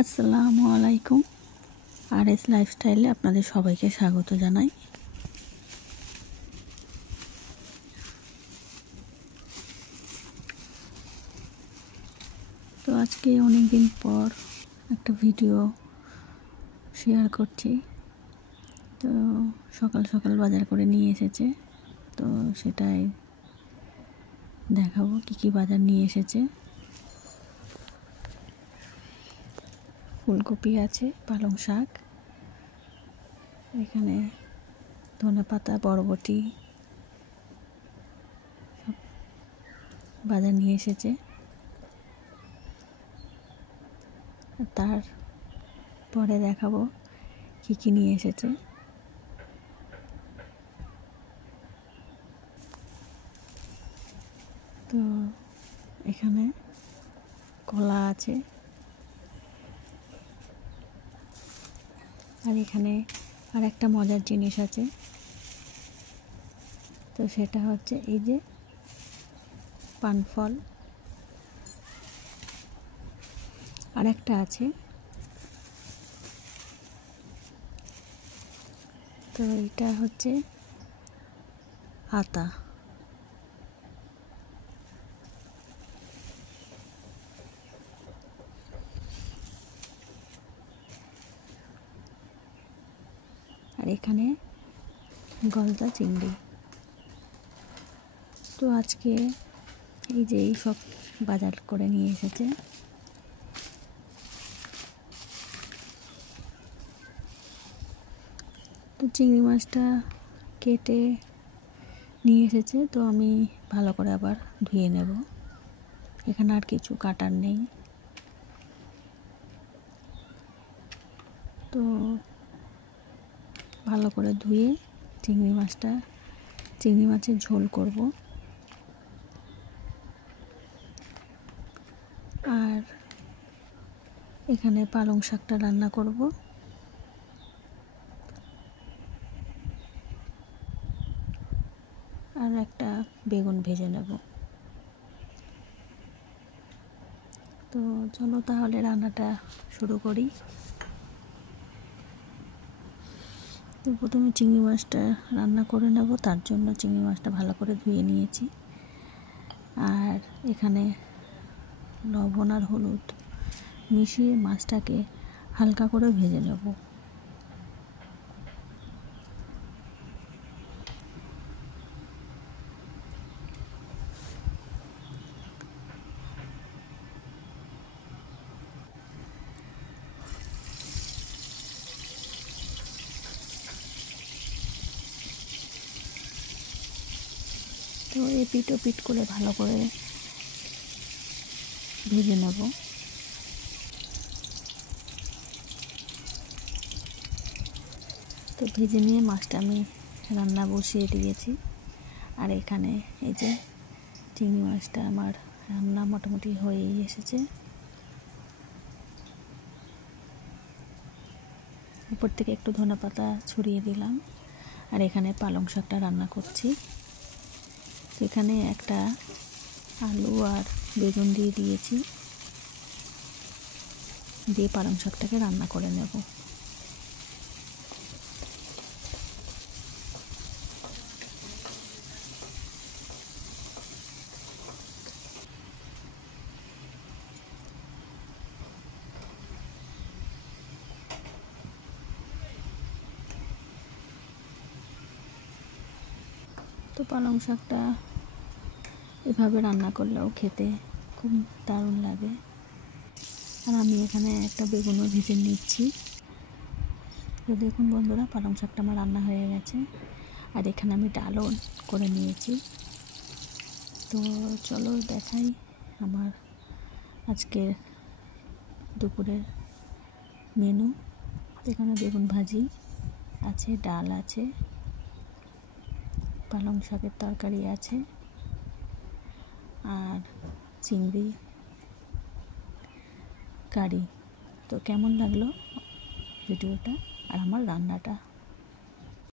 আসসালামু আলাইকুম। আর এস লাইফস্টাইলে আপনাদের সবাইকে স্বাগত জানাই। তো আজকে অনেক দিন পর একটা ভিডিও শেয়ার করছি। তো সকাল সকাল বাজার করে নিয়ে এসেছে, তো সেটাই দেখাবো কি কি বাজার নিয়ে এসেছে। ফুলকপি আছে, পালং শাক, এখানে ধনেপাতা, বরবটি সব বাজার নিয়ে এসেছে। তারপরে দেখাবো কি কি নিয়ে এসেছে। তো এখানে কলা আছে, আর এখানে আর একটা মজার জিনিস আছে। তো সেটা হচ্ছে এই যে পানফল, আর একটা আছে। তো এটা হচ্ছে আতা। আর এখানে গলদা চিংড়ি। তো আজকে এই যে এই সব বাজার করে নিয়ে এসেছে। তো চিংড়ি মাছটা কেটে নিয়ে এসেছে, তো আমি ভালো করে আবার ধুয়ে নেব। এখানে আর কিছু কাটার নেই। তো ভালো করে ধুয়ে চিংড়ি মাছের ঝোল করব। আর এখানে পালং শাকটা রান্না করব। আর একটা বেগুন ভেজে নেব। তো চলো তাহলে রান্নাটা শুরু করি। তো প্রথমে চিংড়ি মাছটা রান্না করে নেব, তার জন্য চিংড়ি মাছটা ভালো করে ধুয়ে নিয়েছি। আর এখানে লবণ আর হলুদ মিশিয়ে মাছটাকে হালকা করে ভেজে নেব। তো এপিট ওপিট করে ভালো করে ভেজে নেব। তো ভেজে নিয়ে মাছটা আমি রান্না বসিয়ে দিয়েছি। আর এখানে এই যে চিংড়ি মাছটা আমার রান্না মোটামুটি হয়েই এসেছে। উপর থেকে একটু ধনেপাতা ছড়িয়ে দিলাম। আর এখানে পালং শাকটা রান্না করছি। এখানে একটা আলু আর বেগুন দিয়ে দিয়েছি, দিয়ে পালং শাকটাকে রান্না করে নেব। তো পালং শাকটা এভাবে রান্না করলেও খেতে খুব দারুণ লাগে। আর আমি এখানে একটা বেগুনও ভেজে নিচ্ছি। তো দেখুন বন্ধুরা, পালং শাকটা আমার রান্না হয়ে গেছে। আর এখানে আমি ডালও করে নিয়েছি। তো চলো দেখাই আমার আজকের দুপুরের মেনু। এখানে বেগুন ভাজি আছে, ডাল আছে, পালং শাকের তরকারি আছে, আর চিংড়ি কারি। তো কেমন লাগলো ভিডিওটা আর আমার রান্নাটা?